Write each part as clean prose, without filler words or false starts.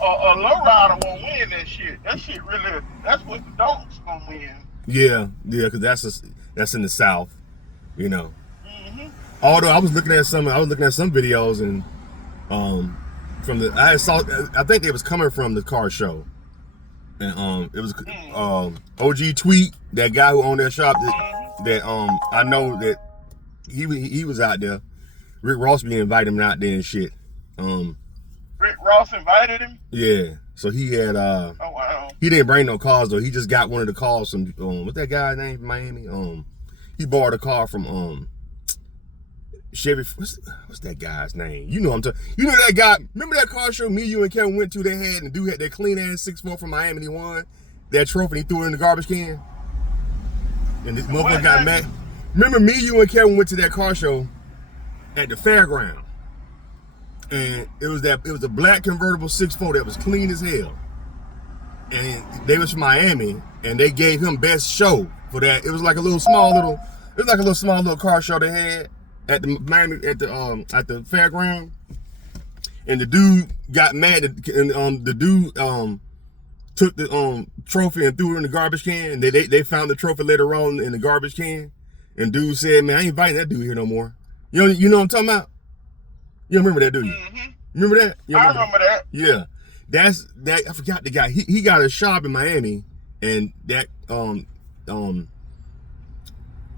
a low rider won't win that shit. That shit really, that's what the don'ts gonna win. Yeah, because that's in the South, you know. Mm-hmm. Although I was looking at some videos and from the I think it was coming from the car show, and it was OG Tweet, that guy who owned that shop that I know that he was out there. Rick Ross be inviting him out there and shit. Rick Ross invited him. Yeah, so he had Oh wow. he didn't bring no cars though. He just got one of the cars from what's that guy's name from Miami? He borrowed a car from Chevy. What's that guy's name? You know I'm talking. You know that guy. Remember that car show me, you, and Kevin went to? They had and dude had that clean ass 6'4" from Miami. And he won that trophy. And he threw it in the garbage can. And this motherfucker got mad. Remember me, you, and Kevin went to that car show at the fairground. And it was a black convertible 6'4" that was clean as hell. And they was from Miami, and they gave him best show for that. It was like a small little car show they had at the Miami at the fairground. And the dude got mad, and the dude took the trophy and threw it in the garbage can. And they found the trophy later on in the garbage can. And dude said, "Man, I ain't inviting that dude here no more." You know what I'm talking about? You don't remember that, do you? Mm-hmm. Remember that? I remember that. Yeah. That's that. I forgot the guy. He got a shop in Miami, and that That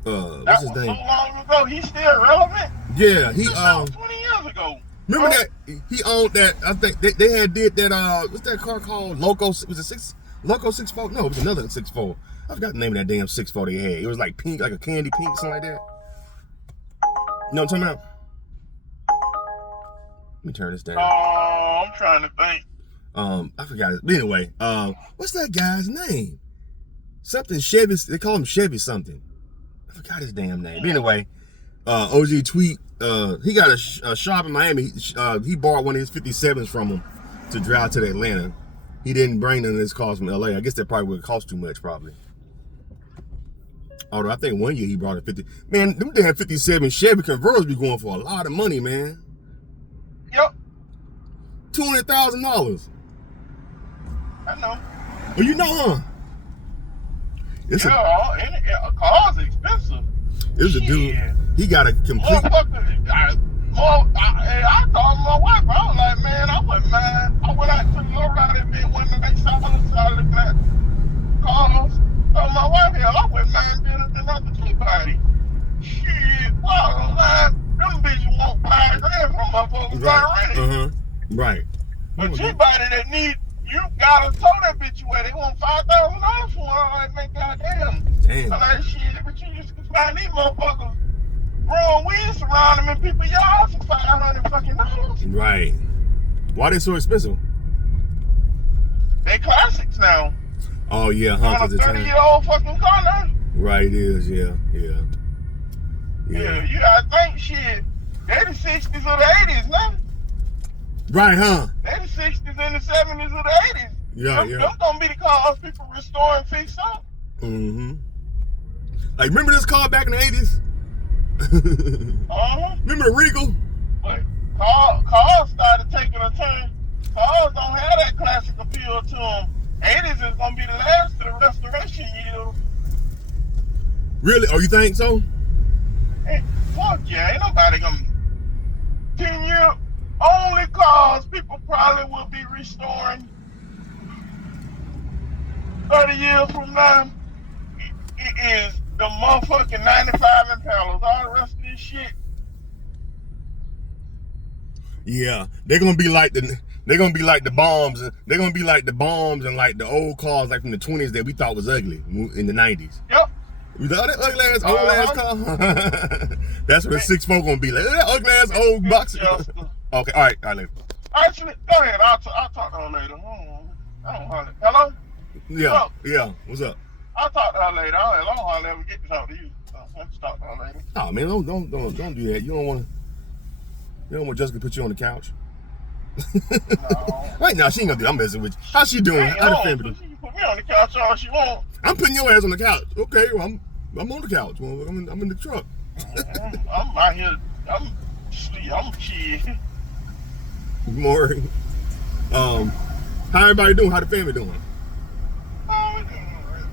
what's his was name? so long ago. He's still relevant. Yeah, he 20 years ago. remember that he owned that. I think they had did that. What's that car called? Loco? Was it Loco 6'4"? No, it was another 6'4". I forgot the name of that damn 6'4" they had. It was like pink, like a candy pink, something like that. You know what I'm talking about? Let me turn this down. Oh, I'm trying to think. I forgot it. But anyway, what's that guy's name? Something Chevy. They call him Chevy something. I forgot his damn name. But anyway, OG Tweet. He got a shop in Miami. He borrowed one of his 57s from him to drive to Atlanta. He didn't bring none of his cars from LA. I guess that probably would cost too much, probably. Although I think one year he brought a 50. Man, them damn 57 Chevy convertibles be going for a lot of money, man. Yep. $200,000. I know. Oh, you know, huh? A car's expensive. It's a dude. He got a complete. I told my wife, I was like, man, I wouldn't mind. I went out to the lowrider event one night, saw the black cars. Told my wife, hell, I wouldn't mind being another T-body. Shit, wow, man, them bitches want $5,000 from my folks already. Right. But T-body that need, you gotta tow that bitch away. They want $5,000 for it. I'm like, man, goddamn. Damn. I'm like, shit, but you just can find these motherfuckers growing weed surrounding them in people's yards for $500 fucking dollars. Right. Why they so expensive? They classics now. Oh yeah, huh? On a 30-year-old fucking car now. Right, it is. Yeah. Yeah, you gotta think, shit. They the 60s or the 80s now. Right, huh? They the 60s and the 70s or the 80s. Yeah. Them gonna be the cars people restore and fix up. Mm-hmm. Like, remember this car back in the 80s? Remember the Regal? But cars started taking a turn. Cars don't have that classic appeal to them. 80s is gonna be the last of the restoration years. Really? Oh, you think so? Hey, fuck yeah, ain't nobody gonna 10-year only cars people probably will be restoring 30 years from now. It is the motherfucking 95 Impalas. All the rest of this shit. Yeah, they're gonna be like the bombs. They're gonna be like the bombs and like the old cars like from the 20s that we thought was ugly in the 90s. Yep. You thought that ugly ass old ass car? That's what a 6'4" gonna be like. That ugly ass old box. Okay, all right, later. Actually, go ahead. I'll talk to her later. I don't holler. Hello? Yeah. What's up? I'll talk to her later. I don't holler ever get to talk to you. I'll just talk to her later. Oh man, don't do that. You don't want Jessica to put you on the couch. No. Right now, she ain't gonna do. I'm messing with you. How's she doing? She can put me on the couch all she wants. I'm putting your ass on the couch. Okay, well, I'm on the couch. Well, I'm in the truck. I'm out here. I'm chill. More. How everybody doing? How the family doing? Oh, we doing all right.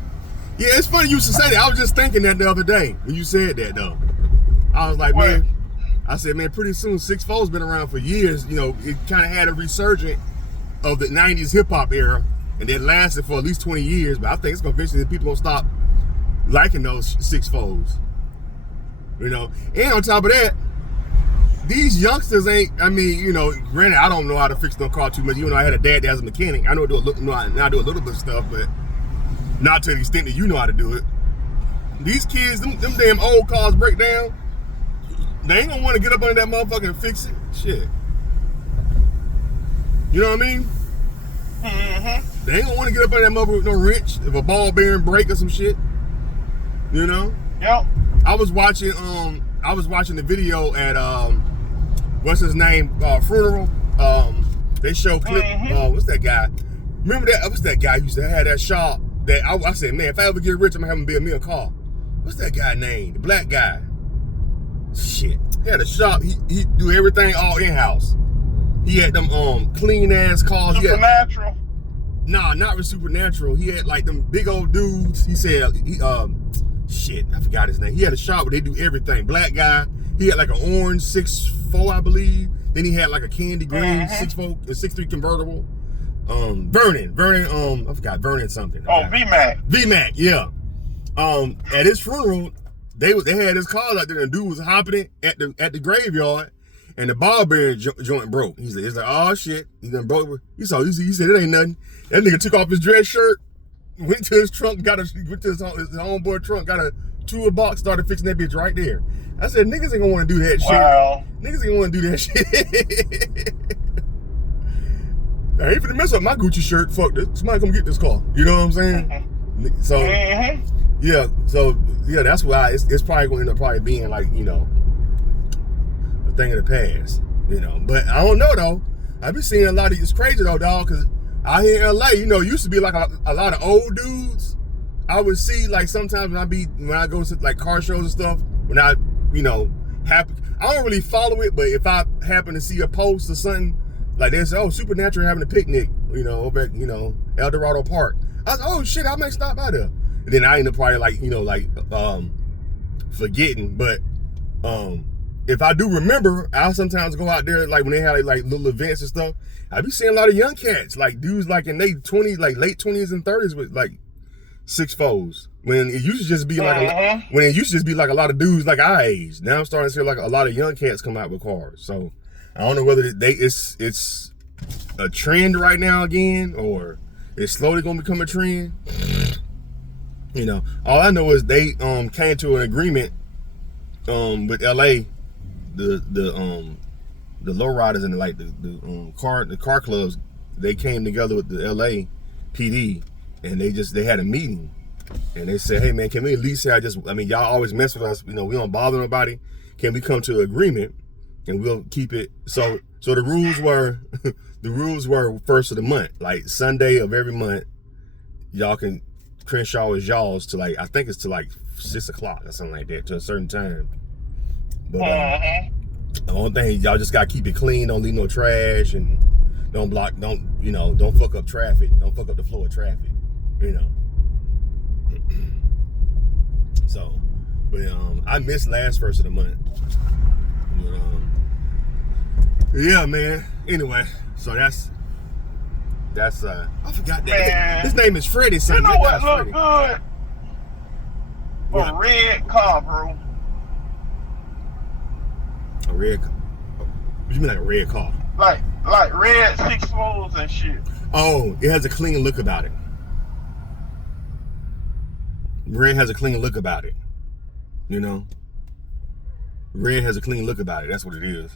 Yeah, it's funny you should say that. I was just thinking that the other day when you said that though. I was like, What? man, I said, man, pretty soon 6'4's been around for years. You know, it kind of had a resurgence of the 90s hip hop era, and it lasted for at least 20 years. But I think it's gonna eventually people gonna stop liking those 6'4's. You know, and on top of that, these youngsters ain't. I mean, you know, granted, I don't know how to fix no car too much. You know, I had a dad that was a mechanic. I know I do a little bit of stuff, but not to the extent that you know how to do it. These kids, them damn old cars break down. They ain't gonna want to get up under that motherfucker and fix it. Shit. You know what I mean? Mm-hmm. They ain't gonna want to get up under that motherfucker with no wrench if a ball bearing break or some shit. You know? Yep. I was watching the video at what's his name? Funeral. They show clip. What's that guy? Remember that? What's that guy who used to have that shop? That I said, man, if I ever get rich, I'm gonna have him build me a car. What's that guy name? The black guy. Shit. He had a shop. He do everything all in house. He had them clean ass cars. Supernatural. Nah, not with Supernatural. He had like them big old dudes. He said shit, I forgot his name. He had a shop where they do everything. Black guy. He had like an orange 6'4", I believe. Then he had like a candy green 6'4", 6'3" convertible. Vernon, I forgot Vernon something. Oh, VMAX. VMAX, yeah. At his funeral, they had his car out there, and dude was hopping it at the graveyard, and the ball bearing joint broke. He's like, oh shit, he done broke. He said it ain't nothing. That nigga took off his dress shirt, went to his trunk, went to his homeboy trunk, got a toolbox, started fixing that bitch right there. I said, niggas ain't gonna want to do that shit. Wow. Niggas ain't gonna want to do that shit. I ain't finna mess up my Gucci shirt. Fuck this. Somebody come get this car. You know what I'm saying? So, yeah, that's why it's probably going to end up probably being like, you know, a thing of the past, you know. But I don't know though. I've been seeing a lot of, it's crazy though, dog, because out here in LA, you know, used to be like a lot of old dudes. I would see like sometimes when I go to like car shows and stuff, when I, you know, I don't really follow it, but if I happen to see a post or something, like they say, oh, Supernatural having a picnic, you know, over at, you know, El Dorado Park. I was like, oh shit, I might stop by there. And then I end up probably like, you know, like forgetting. But if I do remember, I'll sometimes go out there like when they have like little events and stuff. I be seeing a lot of young cats, like dudes like in their 20s, like late 20s and 30s with like 6'4's. When it used to just be like a lot of dudes like our age. Now I'm starting to see like a lot of young cats come out with cars. So I don't know whether it's a trend right now again, or it's slowly gonna become a trend. You know, all I know is they came to an agreement with LA, the lowriders and the car clubs. They came together with the LA PD, and they had a meeting, and they said, hey man, can we at least say y'all always mess with us, you know, we don't bother nobody. Can we come to an agreement? And we'll keep it. So the rules were first of the month, like Sunday of every month. Y'all can Crenshaw is y'all's to like, I think it's to like 6 o'clock or something like that, to a certain time. But the only thing, y'all just gotta keep it clean. Don't leave no trash, and don't fuck up traffic. Don't fuck up the flow of traffic. You know. So, but I missed last first of the month. But, yeah, man. Anyway, so that's I forgot that. Man. His name is Freddie. Son. You know what look Freddie. good? A red car, bro. A red car? What you mean like a red car? Like red 6'4's and shit. Oh, it has a clean look about it. Red has a clean look about it. You know? Red has a clean look about it. That's what it is.